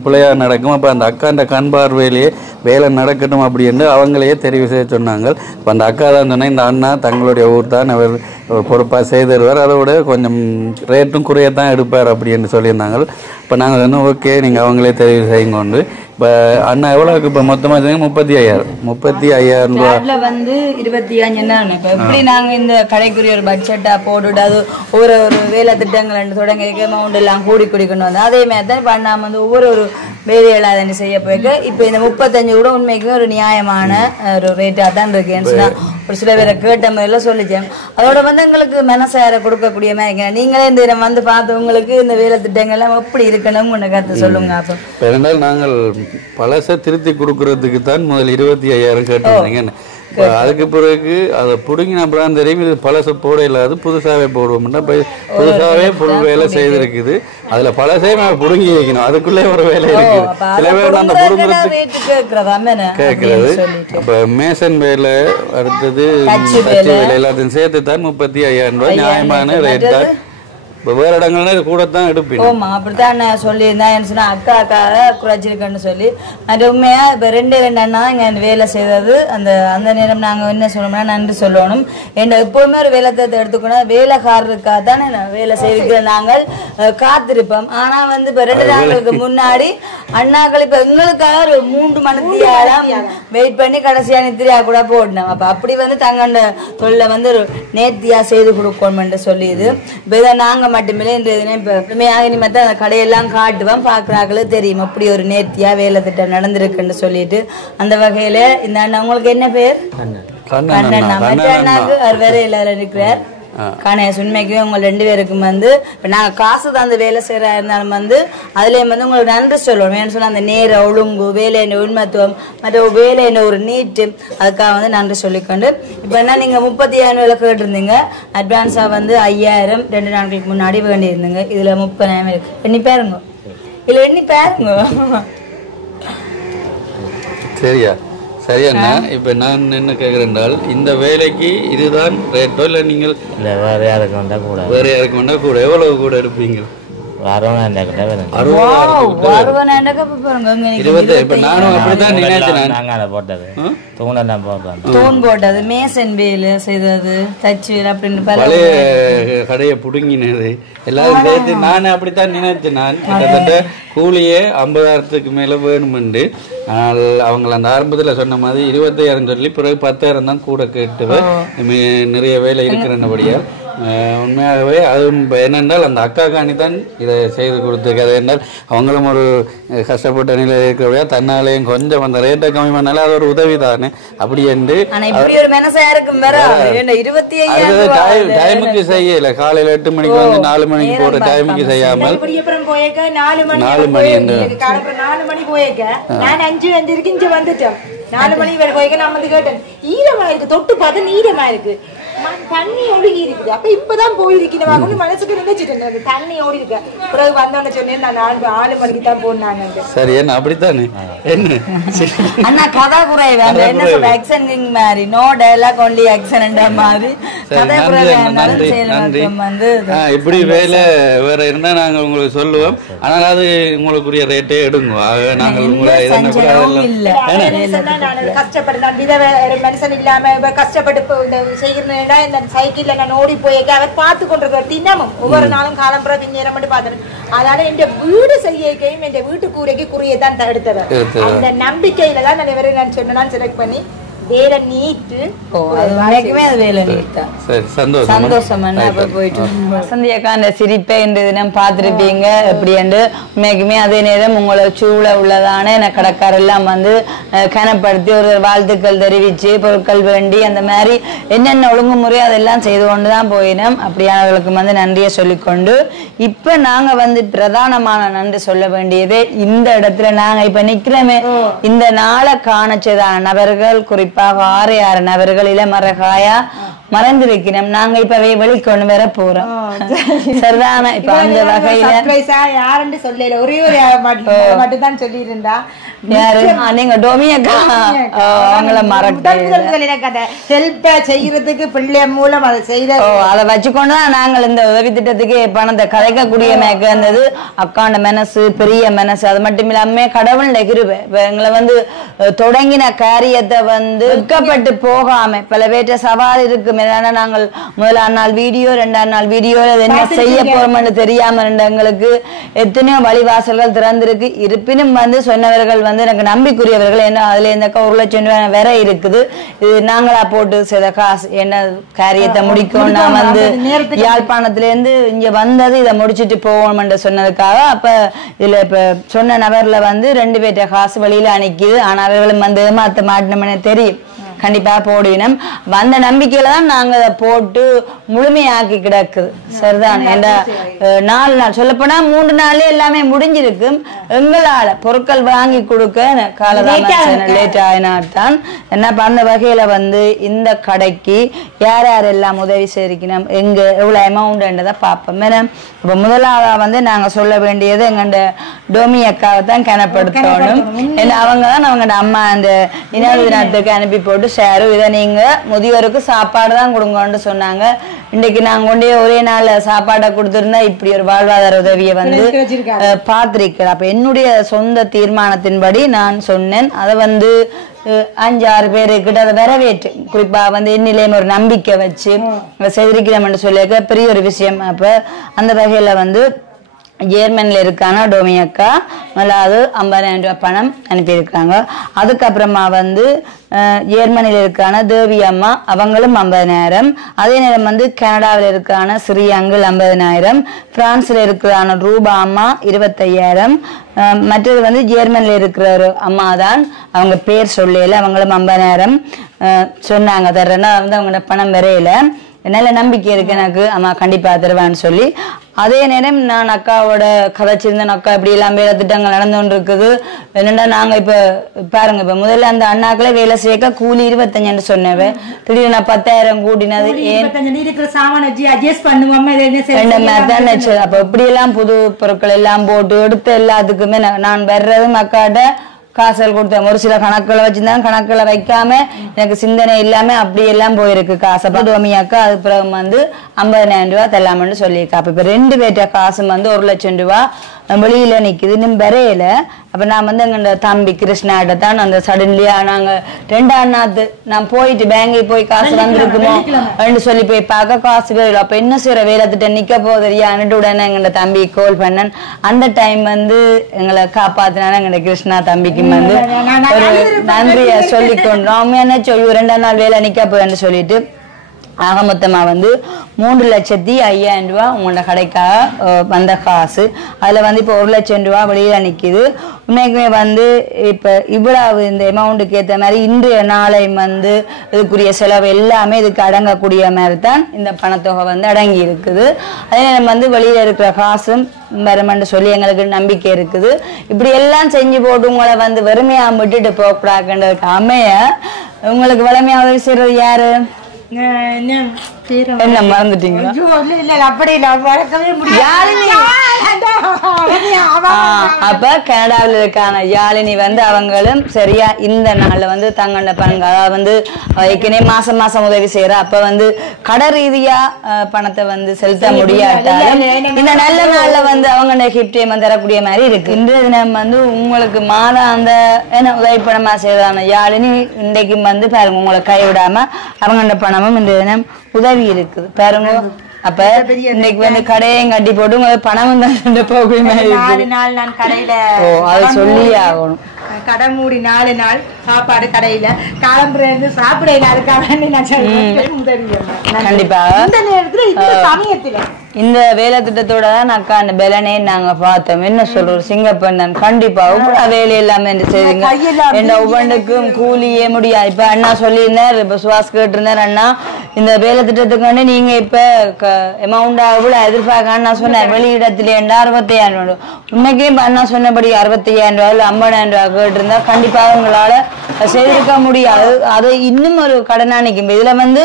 பிள்ளையாக நடக்கும் அப்போ அந்த அக்காண்ட கண் பார்வையிலேயே வேலை நடக்கட்டும் அப்படின்னு அவங்களையே தெரிவு செய்ய சொன்னாங்க இப்போ அந்த அக்கா தான் சொன்னால் இந்த அண்ணா தங்களுடைய ஊர் தான் அவர் பொறுப்பாக செய்திருவார் அதோட கொஞ்சம் ரேட்டும் குறையத்தான் எடுப்பார் அப்படின்னு சொல்லியிருந்தாங்க இப்போ நாங்கள் சொன்னோம் ஓகே நீங்கள் அவங்களே தெரிவு செய்யுங்க கொண்டு இப்போ அண்ணா எவ்வளோக்கு இப்போ மொத்தமாக சொன்னீங்க 35,000 ரூபா வந்து 25 தான் இப்போ எப்படி நாங்கள் இந்த கடைக்குரிய ஒரு பட்ஜெட்டாக போட்டுட்டு அது ஒரு வேலை திட்டங்கள் தொடங்க அமௌண்ட் எல்லாம் கூடி குடிக்கணும் வந்து அதே மாதிரி தான் இப்போ நாம் வந்து ஒவ்வொரு வேலைகளை அதை செய்ய போய்க்கு இப்போ இந்த 35 கூட உண்மைக்கு ஒரு நியாயமான ஒரு ரேட்டாக தான் இருக்குன்னு சொன்னால் ஒரு சில பேரை கேட்ட மாதிரிலாம் சொல்லிச்சேன் அதோட வந்து எங்களுக்கு மனசார கொடுக்கக்கூடிய மாதிரி நீங்களே இந்த இடம் வந்து பார்த்து உங்களுக்கு இந்த வேலை திட்டங்கள்லாம் எப்படி இருக்கணும்னு ஒன்று கற்று சொல்லுங்க அப்போ ரெண்டால் நாங்கள் பழசை திருத்தி கொடுக்கறதுக்கு தான் முதல் 25,000 கேட்டிருந்தீங்க அதுக்கு பிறகு அதை பிடுங்கின அப்புறம் தெரியும் இது பழசை போட இல்லாது புதுசாகவே போடுவோம்னா இப்போ புதுசாகவே புல் வேலை செய்திருக்குது அதில் பழசே நான் பிடுங்கி வைக்கணும் அதுக்குள்ளே ஒரு வேலை இருக்குது சில பேர் அந்த பிடுங்குறதுக்கு கேட்கறது அப்போ மேசன் வேலை அடுத்தது தச்சு வேலை எல்லாத்தையும் சேர்த்து தான் 35,000 ரூபாய் நியாயமான ரேட் தான் இப்போ வேறு இடங்கள்னா இது கூட தான் எடுப்பீங்க ஓமா அப்படித்தான் நான் சொல்லியிருந்தேன் சொன்னா அக்காக்காக குறைச்சிருக்கேன்னு சொல்லி அது உண்மையாக இப்போ 2 அண்ணா இங்கே வேலை செய்தது அந்த நேரம் நாங்கள் என்ன சொல்லணும்னா நன்றி சொல்லணும் ஏன்னா எப்போவுமே ஒரு வேலை எடுத்துக்கணும் வேலைக்காரருக்காக தானே வேலை செய்திருக்கிற நாங்கள் காத்திருப்போம் ஆனால் வந்து இப்போ 2 நாட்களுக்கு முன்னாடி அண்ணாக்கள் இப்போ எங்களுக்காக ஒரு 3 மணித்தியாலம் வெயிட் பண்ணி கடைசியாக நித்திரியா கூட போடணும் அப்போ அப்படி வந்து தங்கண்ட தொழிலை வந்து ஒரு நேர்த்தியாக செய்து கொடுக்கணும்னு சொல்லிது இப்போ இதை நாங்கள் மட்டுமே இப்போ உண்மையாக இனிமேல் அந்த கடையெல்லாம் காட்டுவோம் பார்க்குறாங்களே தெரியும் அப்படி ஒரு நேர்த்தியாக வேலை திட்டம் நடந்திருக்குன்னு சொல்லிட்டு அந்த வகையில் இந்த அண்ணா உங்களுக்கு என்ன பேர் கண்ணண்ணா மற்ற அண்ணாவுக்கு அவர் வேற எல்லாரும் இருக்கிறார் கணேஷ் உண்மைக்குமே உங்க 2 பேருக்கும் வந்து இப்ப நாங்க காசு தந்து வேலை செய்யறா இருந்தாலும் வந்து அதுலயும் வந்து உங்களுக்கு நன்றி சொல்லணும். ஏன்னு சொன்னா அந்த நேர ஒழுங்கு, வேலையின் உண்மைத்துவம், மற்ற வேலையின் ஒரு நீட்டு, அதுக்காக வந்து நன்றி சொல்லிக்கொண்டு இப்ப என்ன நீங்க 35,000 கேட்டிருந்தீங்க. அட்வான்ஸா வந்து 5,000 2 நாட்களுக்கு முன்னாடி வேண்டி இருந்தீங்க. இதுல 30,000 இருக்கு. எண்ணி பாருங்க, இல்ல எண்ணி பாருங்க. சரியா சரியாண்ணா. இப்போ நான் என்ன கேட்குறேன்றால் இந்த வேலைக்கு இதுதான் ரேட்டோ இல்லை நீங்கள் வேறு யாருக்கு வந்தால் கூட வேறு யாருக்கு வேண்டால் கூட எவ்வளவு கூட எடுப்பீங்க? 60,000 இப்ப நானும் அப்படித்தான் நினைச்சேன். நாங்கள் போட்டது தூணெல்லாம் போட்டோம். தூண் போட்டது, மேசன் வேலை செய்தது, தச்சு வேலை அப்படின்னு பழைய கடையை புடுங்கினது எல்லாரும் சேர்த்து நான் அப்படித்தான் நினைச்சேன். நான் கிட்டத்தட்ட கூலியே 50,000க்கு மேல வேணுமெண்டு. ஆனால் அவங்க அந்த ஆரம்பத்தில் சொன்ன மாதிரி 25,000 சொல்லி பிறகு 10,000 தான் கூட கேட்டு நிறைய வேலை இருக்கிறபடியால் உண்மையாகவே அது என்னென்றால் அந்த அக்கா காணி தான் இதை செய்து கொடுத்துருக்காது. என்றால் அவங்களும் ஒரு கஷ்டப்பட்ட நிலையில் இருக்கிறபடியா தன்னாலேயும் கொஞ்சம் அந்த ரேட்டை கம்மி பண்ணாலும் அது ஒரு உதவி தானே. அப்படி என்று டைமுக்கு செய்யல, காலையில 8 மணிக்கு வந்து 4 மணிக்கு போற டைமுக்கு செய்யாமல் 4 மணி என்று 4 மணி போயிருக்க நான் 5:05 வந்துட்டேன். 4 மணி வரை போயிருக்க நான் வந்து கேட்டேன், ஈரமா இருக்கு, தொட்டு பார்த்தா ஈரமா இருக்கு, தண்ணி ஒழுகி இருக்குது. அப்ப இப்பதான் போயிருக்கேன் மனசுக்கு நினைச்சிட்டு தண்ணி ஓடி இருக்க. பிறகு வந்தோன்னு சொன்னேன் நான் 4 மணிக்கு தான் போனாங்க. சரி என்ன அப்படித்தானே என்ன அண்ணா கதா குறைவு என்ன சொல்ற ஆக்சன் மாதிரி நோ டயலாக் ஒன்லி ஆக்சன் மாதிரி கதா குறைவு வந்து இப்படி வேலை வேற இருந்தா நாங்க உங்களுக்கு சொல்லுவோம். ஆனால் அது உங்களுக்குரிய ரேட்டே எடுங்க. நாங்கள் உங்களை கஷ்டப்பட்டு நான் வித மனுஷன் இல்லாம கஷ்டப்பட்டு செய்கிறேன். இந்த சைக்கிள்ல நான் ஓடி போயிருக்க அவர் பார்த்து கொண்டிருக்கிற தினமும் ஒவ்வொரு நாளும் காலம் பிற நேரம் மட்டும் பார்த்துரு. அதனால என் வீடு செய்யக்கையும் என் வீட்டு கூரைக்கு குறியதான் எடுத்தவர். அந்த நம்பிக்கையில தான் நான் இவரை நான் சொன்னா செலக்ட் பண்ணி வேலை நீட்டு சிரிப்பை பார்த்திருப்பீங்க. எப்படி என்று உண்மைக்குமே அதே நேரம் உங்களை சூழ உள்ளதான கடைக்கார எல்லாம் வந்து கனப்படுத்தி ஒரு வாழ்த்துக்கள் தெரிவிச்சு பொருட்கள் வேண்டி அந்த மாதிரி என்னென்ன ஒழுங்குமுறை அதெல்லாம் செய்து கொண்டுதான் போயினோம். அப்படியானவர்களுக்கு வந்து நன்றியை சொல்லிக்கொண்டு இப்ப நாங்க வந்து பிரதானமான நன்றி சொல்ல வேண்டியது இந்த இடத்துல நாங்க இப்ப நிக்கிறோமே இந்த நாளை காணச்சதான நபர்கள் குறிப்பாக 6 நபர்கள் இளமரகாயா மறந்திருக்கிறோம். நாங்க இப்ப வெளிக்கொண்டு வர போறோம். சரிதான? இப்ப அந்த வகையில யாருன்னு சொல்லல, ஒரே ஒரு மட்டும் தான் சொல்லி இருந்தா நீங்க டோமியக்கா அவங்கள ஹெல்ப் செய்யறதுக்கு பிள்ளை மூலம் அதை செய்த அதை வச்சுக்கொண்டுதான் நாங்கள் இந்த உதவி திட்டத்துக்கு பணத்தை கலைக்கக்கூடிய மேக்க இருந்தது. அக்காண்ட மனசு பெரிய மனசு, அது மட்டும் இல்லாம கடவுள் கிருபை. எங்களை வந்து தொடங்கின காரியத்தை வந்து வெட்கப்பட்டு போகாம பல பேற்ற சவால் இருக்கு. நாங்கள் முதலாம் நாள் வீடியோ 2ஆம் நாள் வீடியோ என்ன செய்ய போறோம்னு தெரியாம எங்களுக்கு எத்தனையோ வழிவாசல்கள் திறந்திருக்கு. இருப்பினும் வந்து சொன்னவர்கள் வந்து எனக்கு நம்பிக்குரியவர்கள். என்ன அதுல இந்த 1 லட்சம் ரூபாய் வேற இருக்குது, இது நாங்களா போட்டு செய்த காசு, என்ன காரியத்தை முடிக்கும், நான் வந்து யாழ்ப்பாணத்துல இருந்து இங்க வந்தது இதை முடிச்சுட்டு போவோம் சொன்னதுக்காக அப்ப இதுல இப்ப சொன்ன நபர்ல வந்து 2 பேர்ட்ட காசு வழியில அனுக்கிது. ஆனா அவர்களும் வந்து மாத்த மாட்டோம்னு தெரியும், கண்டிப்பா போடினோம். வந்த நம்பிக்கையில தான் நாங்க போட்டு முழுமையாக்கி கிடக்குது. சரிதான்? என்ற 4 நாள் சொல்லப்போனா 3 நாள்ல எல்லாமே முடிஞ்சிருக்கு. எங்களால பொருட்கள் வாங்கி கொடுக்க காலதான் லேட் ஆயினால்தான் என்ன அந்த வகையில வந்து இந்த கடைக்கு யார் யாரெல்லாம் உதவி செய்திருக்கணும், எங்க எவ்வளவு அமௌண்ட்ன்றதை பார்ப்போம். இப்ப முதலாவதா வந்து நாங்க சொல்ல வேண்டியது எங்கண்ட டோமி அக்காவை தான் கனப்படுத்தணும். ஏன்னா அவங்கதான் அவங்கட அம்மா அந்த நினைவு தினத்துக்கு அனுப்பி போட்டு ஷேரு இதை நீங்க முதியோருக்கு சாப்பாடு தான் கொடுங்கன்னு சொன்னாங்க. இன்னைக்கு நாங்க கொண்டே ஒரே நாள் சாப்பாடை கொடுத்துருந்தா இப்படி ஒரு வாழ்வாதார உதவியை வந்து பார்த்திருக்கிறேன். அப்ப என்னுடைய சொந்த தீர்மானத்தின்படி நான் சொன்னேன். அதை வந்து 5-6 பேருக்கிட்ட அதை வரவேற்று குறிப்பா வந்து என்னிலேயும் ஒரு நம்பிக்கை வச்சு செய்திருக்கிறோம் சொல்லியிருக்க பெரிய ஒரு விஷயம். அப்ப அந்த வகையில வந்து ஜெர்மன்ல இருக்கான டோமி அக்கா முதலாவது 50,000 ரூபாய் பணம் அனுப்பியிருக்காங்க. அதுக்கப்புறமா வந்து ஜெர்மனில இருக்கான தேவி அம்மா அவங்களும் 50,000. அதே நேரம் வந்து கனடாவில் இருக்கான சிறியங்கள் 50,000. பிரான்ஸ்ல இருக்கிறான ரூபா அம்மா 25,000. மற்றது வந்து ஜெர்மனில இருக்கிற ஒரு அம்மா தான், அவங்க பேர் சொல்லல, அவங்களும் 50,000 சொன்னாங்க தர்றேன்னா வந்து அவங்களோட பணம் வரையில. நல்ல நம்பிக்கை இருக்கு எனக்கு அம்மா கண்டிப்பா தருவான்னு சொல்லி. அதே நேரம் நான் அக்காவோட கதைச்சிருந்தேன். அக்கா இப்படி எல்லாம் வேலை திட்டங்கள் நடந்து கொண்டு இருக்குது. என்னடா நாங்க இப்ப பாருங்க, இப்ப முதல்ல அந்த அண்ணாக்களே வேலை சேர்க்க கூலி 25 சொன்னவே திடீர்னு நான் 10,000 கூட்டினது ஏன் அப்ப இப்படி எல்லாம் புது பொருட்கள் எல்லாம் போட்டு எடுத்து எல்லாத்துக்குமே நான் வர்றதும் அக்காட்ட காசுகள் கொடுத்தேன். ஒரு சில கணக்குகளை வச்சிருந்தாங்க, கணக்குகளை வைக்காம எனக்கு சிந்தனை இல்லாம அப்படி எல்லாம் போயிருக்கு காசு. அப்ப டோமியாக்கா அது பிறகு வந்து 50,000 ரூபாய் தரலாமன்னு சொல்லியிருக்கா. அப்ப இப்ப 2 பேர்ட்ட காசு வந்து 1 லட்சம் ரூபாய் வெளியில நிக்குது, இன்னும் வரையில. அப்ப நான் வந்து எங்க தம்பி கிருஷ்ணாட்ட தான் அந்த சடன்லியா நாங்க 2 அண்ணாத்து நான் போயிட்டு பேங்குக்கு போய் காசு வந்திருக்குமோ அப்படின்னு சொல்லி போய் பார்க்க காசு வேலை. அப்ப என்ன செய்யற வேலை திட்டம் நிக்க போதறியான்ட்டு உடனே எங்க தம்பி கால் பண்ணேன். அந்த டைம் வந்து எங்களை காப்பாத்தினால எங்க கிருஷ்ணா தம்பிக்கு வந்து ஒரு நன்றிய சொல்லிக்கொண்டோம். என்ன சொல்லி 2 நாள் வேலை நிக்க போன்னு சொல்லிட்டு ஆக மொத்தமா வந்து 3,05,000 ரூபாய் உங்களோட கடைக்காக வந்த காசு. அதுல வந்து இப்ப 1 லட்சம் ரூபாய் வெளியில நிக்குது. உண்மைக்குமே வந்து இப்ப இவ்வளவு இந்த அமௌண்ட்டுக்கு ஏற்ற மாதிரி இன்றைய நாளை வந்து இதுக்குரிய செலவு எல்லாமே இதுக்கு அடங்கக்கூடிய மாதிரி தான் இந்த பணத்தொகை வந்து அடங்கி இருக்குது. அதே நேரம் வந்து வெளியில இருக்கிற காசும் வருமென்று சொல்லி எங்களுக்கு நம்பிக்கை இருக்குது. இப்படி எல்லாம் செஞ்சு போட்டு உங்களை வந்து வெறுமையா விட்டுட்டு போகக்கூடாதுன்றதுக்கு அமைய உங்களுக்கு வலிமையா உதவி செய்யறது யாரு? என்ன மறந்துட்டீங்களா? அப்ப கனடாவில் இருக்கான யாழினி வந்து அவங்களும் சரியா இந்த நாள்ல வந்து தங்கண்ட பணங்க அதாவது வந்து ஏற்கனவே மாசம் மாசம் உதவி செய்யற அப்ப வந்து கடை ரீதியா பணத்தை வந்து செலுத்த முடியாட்டாலும் இந்த நல்ல நாள்ல வந்து அவங்க கிஃப்டையும் தரக்கூடிய மாதிரி இருக்கு. இன்றைய தினம் வந்து உங்களுக்கு மாதாந்த என்ன உதவி பணமா செய்யறான யாழினி இன்றைக்கு வந்து பாருங்க உங்களை கைவிடாம அவங்க பணமும் இன்றைய தினம் உதவி இருக்குது பாருங்க. அப்ப இன்னைக்கு வந்து கடையும் கட்டி போட்டு உங்களுக்கு பணமும் தான் போகக்கூடிய மாதிரி அது சொல்லி ஆகணும். கடை மூடி 4 நாள் சாப்பாடு கடையில காலம்புற சாப்பிட கண்டிப்பா இந்த வேலை திட்டத்தோட தான் அக்கா அந்த பெலனே நாங்க பார்த்தோம். என்ன சொல்றோம் சிங்கப்பன் தான் கண்டிப்பா வேலை எல்லாமே செய்யுங்க. என்ன ஒவ்வொன்றுக்கும் கூலியே முடியாது. இப்ப அண்ணா சொல்லியிருந்தார், இப்ப சுவாஸ் கேட்டு இருந்தார் அண்ணா இந்த வேலை திட்டத்துக்கு வந்து நீங்க இப்ப அமௌண்டா இவ்வளவு எதிர்பார்க்க நான் சொன்னேன் வெளியிடத்துல 65,000 ரூபாய். உண்மைக்கே அண்ணா சொன்னபடி 65,000 ரூபாய் 50,000 ரூபாய் கேட்டு இருந்தா கண்டிப்பா உங்களால செய்திருக்க முடியாது. அது இன்னும் ஒரு கடனா நிற்கும். இதுல வந்து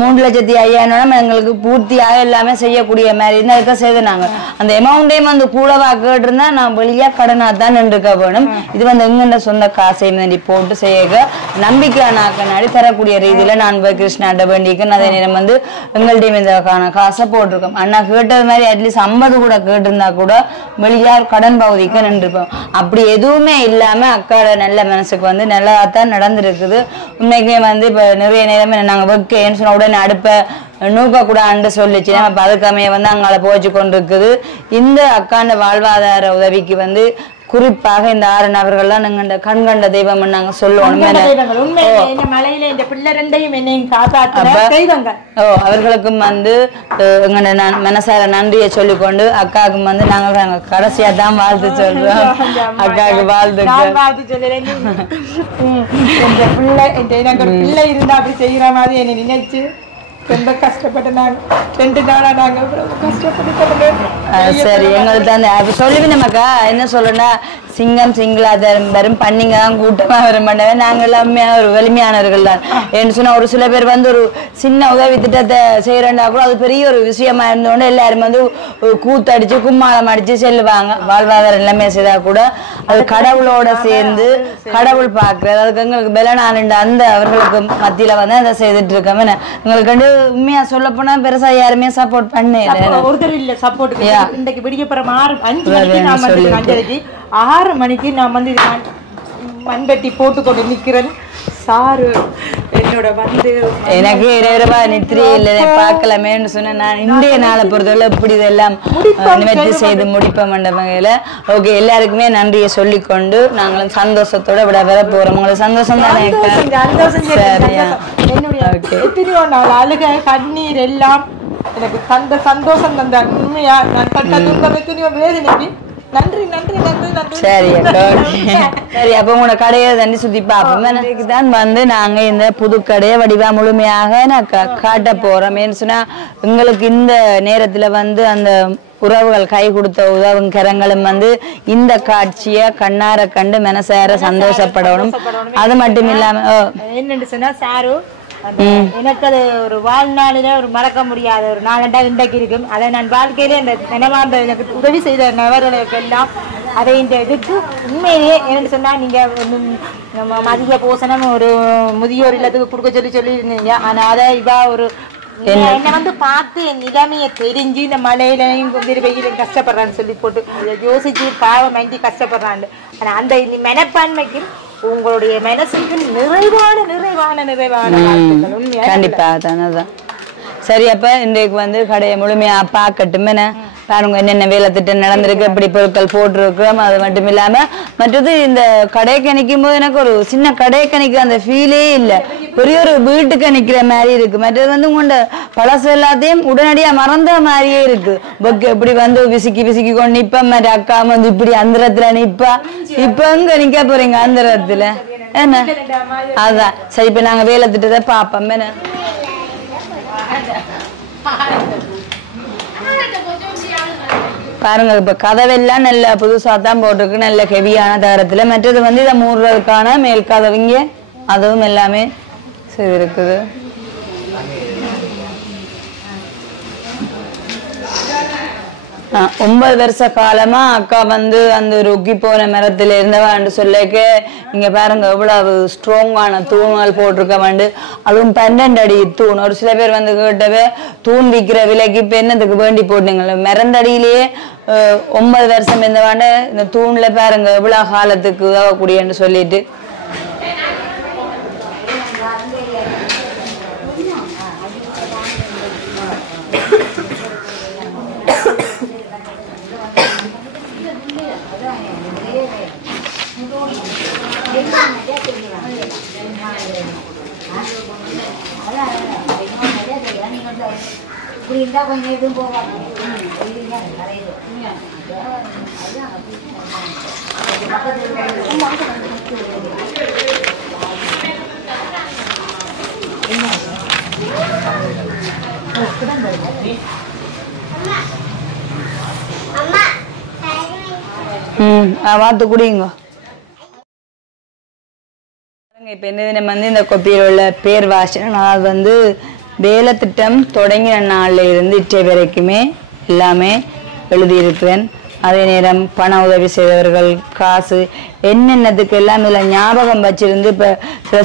3,05,000 எங்களுக்கு பூர்த்தியாக எல்லாமே செய்யக்கூடிய மாதிரி இருக்க செய்தாங்க. அந்த அமௌண்டே வந்து கூடவா கேட்டு இருந்தா நான் வெளியா கடனா தான் நின்றுக்க வேணும். இது வந்து எங்கண்ட சொந்த காசை போட்டு செய்ய நம்பிக்கையானாக்க நடி தரக்கூடிய ரீதியில நான் கிருஷ்ணாட்ட வேண்டியிருக்கேன். அதே நேரம் வந்து எங்கள்டையும் இந்த காசை போட்டிருக்கோம். அண்ணா கேட்டது மாதிரி அட்லீஸ்ட் 50 கூட கேட்டிருந்தா கூட வெளியா கடன் பகுதிக்கு நின்றுப்போம். அப்படி எதுவுமே இல்லாம அக்காட நல்ல மனசுக்கு வந்து நல்லாதான் நடந்திருக்குது. உண்மைக்குமே வந்து இப்ப நிறைய நேரம் நாங்க வைக்கேன்னு சொன்ன உடனே அடுப்ப நூக்க கூடான்னு சொல்லிச்சு. அப்ப அதுக்கமைய வந்து அங்கால போச்சு கொண்டிருக்குது. இந்த அக்காண்ட வாழ்வாதார உதவிக்கு வந்து குறிப்பாக இந்த 6 நபர்கள்லாம் நாங்க கண்கண்ட தெய்வம் நாங்க சொல்லுவோம். அவர்களுக்கும் வந்து மனசார நன்றியை சொல்லிக்கொண்டு அக்காவுக்கும் வந்து நாங்க கடைசியா தான் வாழ்த்து சொல்றோம். அக்காவுக்கு வாழ்த்து பிள்ளை இருந்தா அப்படி செய்யற மாதிரி என்ன நினைச்சு ரொம்ப கஷ்டப்பட்டு நாங்க 2 நாளா நாங்க கஷ்டப்பட்டு. சரி எங்களுக்கு அந்த சொல்லுவி நமக்கா என்ன சொல்லணும்னா சிங்கம் சிங்களா வரும் பண்ணிங்க தான் கூட்டமா வரும் பண்ணவே நாங்க எல்லாமே ஒரு வலிமையானவர்கள் தான். என்று சொன்னா ஒரு சில பேர் வந்து ஒரு சின்ன உதவி திட்டத்தை செய்யறா கூட அது பெரிய ஒரு விஷயமா இருந்தோட எல்லாரும் வந்து கூத்தடிச்சு கும்மாளம் அடிச்சு செல்லுவாங்க. வாழ்வாதாரம் எல்லாமே செய்தா கூட அது கடவுளோட சேர்ந்து கடவுள் பாக்குறது அதுக்கு எங்களுக்கு பெலனானுண்டு அந்த அவர்களுக்கு மத்தியில வந்து அதை செய்துட்டு இருக்கோம். எங்களுக்கு வந்து உண்மையா சொல்ல போனா பெருசா யாருமே சப்போர்ட் பண்ணல. ஒருத்தர் இல்ல சப்போர்ட். இன்னைக்கு விடியப்புறம் 6 மணிக்கு நான் வந்து மண்பட்டி போட்டு கொண்டு நிக்கிறேன். சாரு என்னோட வந்து எனக்கு இரவா நித்திரி இல்லை பார்க்கலாமேன்னு சொன்ன நான் இன்றைய நாளை பொறுத்தவரை இப்படி இதெல்லாம் நிவர்த்தி செய்து முடிப்போம் என்ற வகையில ஓகே எல்லாருக்குமே நன்றியை சொல்லிக்கொண்டு நாங்களும் சந்தோஷத்தோட விட வர போறோம். உங்களுக்கு சந்தோஷம் தானே? என்னுடைய எத்தனையோ நாள் அழுக கண்ணீர் எல்லாம் எனக்கு தந்த சந்தோஷம் தந்த உண்மையா நான் எத்தனையோ வேதனைக்கு நன்றி நன்றி நன்றி நன்றி. சரி அக்கா சரி அப்ப உங்களோட கடையை தண்ணி சுத்தி பார்ப்போம். எனக்கு தான் வந்து நாங்க இந்த புது கடையை வடிவா முழுமையாக நான் காட்ட போறோம். ஏன்னு சொன்னா எங்களுக்கு இந்த நேரத்துல வந்து அந்த உறவுகள் கை கொடுத்த உதவும் கரங்களும் வந்து இந்த காட்சியை கண்ணார கண்டு மனசார சந்தோஷப்படணும். அது மட்டும் இல்லாம என்னன்னு சொன்னா சாரு எனக்கு அது ஒரு வாழ்நாளில ஒரு மறக்க முடியாத ஒரு நாளண்டா இன்றைக்கு இருக்கும். அதை நான் வாழ்க்கையில இந்த நினைவார்ந்த எனக்கு உதவி செய்த நபர்களுக்கு எல்லாம் அதை இந்த இதுக்கு உண்மையிலேயே என்னன்னு சொன்னா நீங்க நம்ம மதிய போசனம் ஒரு முதியோர் இல்லத்துக்கு கொடுக்க சொல்லி இருந்தீங்க. ஆனா அதை இவா ஒரு என்னை வந்து பார்த்து என் நிலைமையை தெரிஞ்சு இந்த மழையிலையும் வெயிலையும் கஷ்டப்படுறான்னு சொல்லி போட்டு அதை யோசிச்சு பாவம் வாங்கி கஷ்டப்படுறான்னு. ஆனா அந்த மெனப்பான்மைக்கு உங்களுடைய மனசுக்கு நிறைவான கண்டிப்பா தானதான். சரி அப்ப இன்றைக்கு வந்து கடையை முழுமையா பார்க்கட்டும். என்ன பாருங்க என்னென்ன வேலை திட்டம் நடந்திருக்கு, எப்படி பொருட்கள் போட்டிருக்கிறோம். அது மட்டும் இல்லாம மற்றது இந்த கடைக்கு நிற்கும் போது எனக்கு ஒரு சின்ன கடைக்கு நிற்கிற அந்த ஃபீலே இல்லை, பெரிய ஒரு வீட்டுக்கு நிற்கிற மாதிரி இருக்கு. மற்றது வந்து உங்களோட பழசு எல்லாத்தையும் உடனடியா மறந்த மாதிரியே இருக்கு. எப்படி வந்து விசுக்கி கொண்டு நிப்ப மாதிரி அக்கா வந்து இப்படி அந்தரத்துல நிப்பா. இப்ப எங்க நிக்க போறீங்க அந்தரத்துல என்ன? அதான் சரி இப்ப நாங்க வேலை திட்டத்தை பார்ப்போம். என்ன பாருங்க இப்ப கதவெல்லாம் நல்ல புதுசா தான் போட்டிருக்கு, நல்ல ஹெவியான தரத்துல. மற்றது வந்து இதை மூடுறதுக்கான மேல் கதவிங்க அதுவும் எல்லாமே செய்திருக்குது. ஆ 9 வருஷ காலமா அக்கா வந்து அந்த ருக்கி போன மரத்துல இருந்தவான்னு சொல்லிக்க இங்க பாருங்க எவ்வளவு ஸ்ட்ராங்கான தூண்கள் போட்டிருக்க வேண்டு. அதுவும் 12 அடி தூண். ஒரு சில பேர் வந்து கேட்டவே தூண் விற்கிற விலைக்கு இப்ப என்னதுக்கு வேண்டி போட்டீங்களா? மரந்தடியிலேயே 9 வருஷம் இருந்தவாண்ட இந்த தூண்ல பாருங்க எவ்வளவு காலத்துக்கு உதவக்கூடியன்னு சொல்லிட்டு வாத்து குடிங்க. இப்ப என்ன வந்து இந்த கொப்பியில் உள்ள பேர் வாசனை நான் வந்து வேலை திட்டம் தொடங்கின நாள்ல இருந்து இற்றை வரைக்குமே எல்லாமே எழுதியிருக்கிறேன். அதே நேரம் பண உதவி செய்தவர்கள் காசு என்னென்னதுக்கு எல்லாம் இல்லை ஞாபகம் வச்சிருந்து இப்ப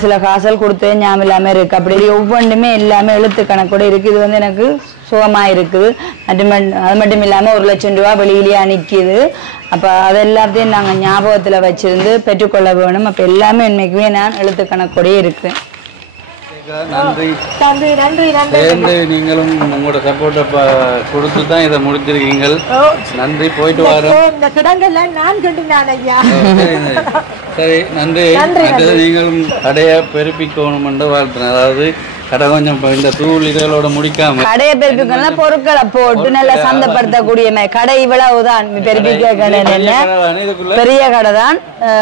சில காசுகள் கொடுத்து ஞாபகம் இல்லாம இருக்கு. அப்படி ஒவ்வொன்றுமே எல்லாமே எழுத்து கணக்கூட இருக்கு. இது வந்து எனக்கு சுகமா இருக்குது. அது மட்டும் இல்லாம 1 லட்சம் ரூபாய் வெளியிலேயே நிற்கிது. அப்ப அது எல்லாத்தையும் நாங்க ஞாபகத்துல வச்சிருந்து பெற்றுக்கொள்ள வேணும். அப்ப எல்லாமே உண்மைக்குமே நான் எழுத்து கணக்கூடயே இருக்கிறேன். நன்றி நன்றி நன்றி. நீங்களும் உங்களோட சப்போர்ட்டை கொடுத்து தான் இதை முடிச்சிருக்கீங்க. நன்றி. போயிட்டு வரோம். இந்த கிடங்கெல்லாம் நான் கண்டினான் ஐயா. சரி நன்றி. நீங்களும் கடையை பெருப்பிக்கணும் என்று வாழ்த்துறேன். அதாவது கடை கொஞ்சம் இந்த தூள் இதோட முடிக்காம கடையை பெருப்பிக்கணும் பொருட்களை போட்டு நல்லா சந்தைப்படுத்தக்கூடிய கடை இவ்வளவுதான். பெருப்பிக்க கடை பெரிய கடை தான்.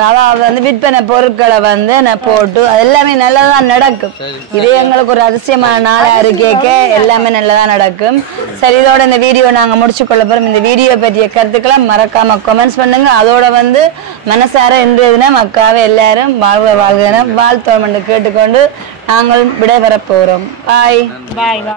அதாவது வந்து விற்பனை பொருட்களை வந்து போட்டு எல்லாமே நல்லதான் நடக்கும். இது எங்களுக்கு ஒரு அதிசயமான நாளா இருக்கேக்க எல்லாமே நல்லதா நடக்கும். சரி இதோட இந்த வீடியோ நாங்க முடிச்சு கொள்ள போறோம். இந்த வீடியோ பற்றிய கருத்துக்களை மறக்காம கமெண்ட்ஸ் பண்ணுங்க. அதோட வந்து மனசார இன்றைய தினம் அக்காவை எல்லாரும் வாழ்க வாழ்த்தோம் என்று கேட்டுக்கொண்டு நாங்கள் விடைபெற போறோம். பாய் பாய்.